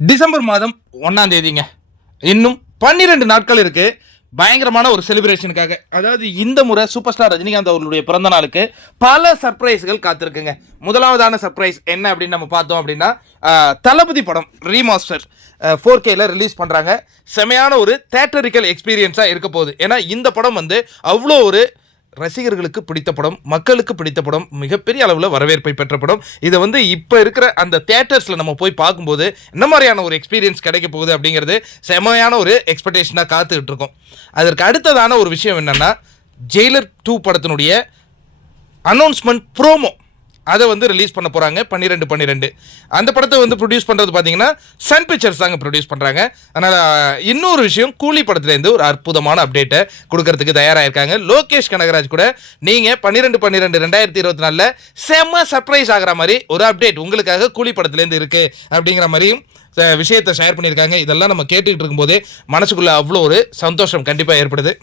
December மாதம் 1ஆம் தேதிங்க. இன்னும் 12 நாட்கள் இருக்கு பயங்கரமான ஒரு செலிப்ரேஷனுக்காக. அதாவது இந்த முறை சூப்பர் ஸ்டார் ரஜினிகாந்த் அவர்களுடைய பிறந்த நாளுக்கு பல சர்ப்ரைஸ்கள் காத்திருக்குங்க. முதலாவதான சர்ப்ரைஸ் என்ன அப்படின்னு நம்ம பார்த்தோம் அப்படின்னா, தளபதி படம் ரீமாஸ்டர் 4Kல ரிலீஸ் பண்ணுறாங்க. செமையான ஒரு தேட்டரிக்கல் எக்ஸ்பீரியன்ஸாக இருக்க போகுது. ஏன்னா இந்த படம் வந்து அவ்வளோ ஒரு ரசிகர்களுக்கு பிடித்த படம், மக்களுக்கு பிடித்த படம், மிகப்பெரிய அளவில் வரவேற்பை பெற்ற படம். இதை வந்து இப்போ இருக்கிற அந்த தியேட்டர்ஸில் நம்ம போய் பார்க்கும்போது என்ன மாதிரியான ஒரு எக்ஸ்பீரியன்ஸ் கிடைக்க போகுது அப்படிங்கிறது செமையான ஒரு எக்ஸ்பெக்டேஷனாக காத்துக்கிட்டு இருக்கோம். அதற்கு அடுத்ததான ஒரு விஷயம் என்னென்னா, ஜெயிலர் 2 படத்தினுடைய அனௌன்ஸ்மெண்ட் ப்ரோமோ அதை வந்து ரிலீஸ் பண்ண போகிறாங்க 12/12. அந்த படத்தை வந்து ப்ரொடியூஸ் பண்ணுறது பார்த்தீங்கன்னா சன் பிக்சர்ஸ் தாங்க ப்ரொடியூஸ் பண்ணுறாங்க. அதனால் இன்னொரு விஷயம், கூலி படத்துலேருந்து ஒரு அற்புதமான அப்டேட்டை கொடுக்கறதுக்கு தயாராகிருக்காங்க. லோகேஷ் கனகராஜ் கூட நீங்கள் 12/12/2024 செம்ம சர்ப்ரைஸ் ஆகிற மாதிரி ஒரு அப்டேட் உங்களுக்காக கூலி படத்துலேருந்து இருக்குது அப்படிங்கிற மாதிரியும் விஷயத்தை ஷேர் பண்ணியிருக்காங்க. இதெல்லாம் நம்ம கேட்டுக்கிட்டு இருக்கும்போதே மனசுக்குள்ளே அவ்வளோ ஒரு சந்தோஷம் கண்டிப்பாக ஏற்படுது.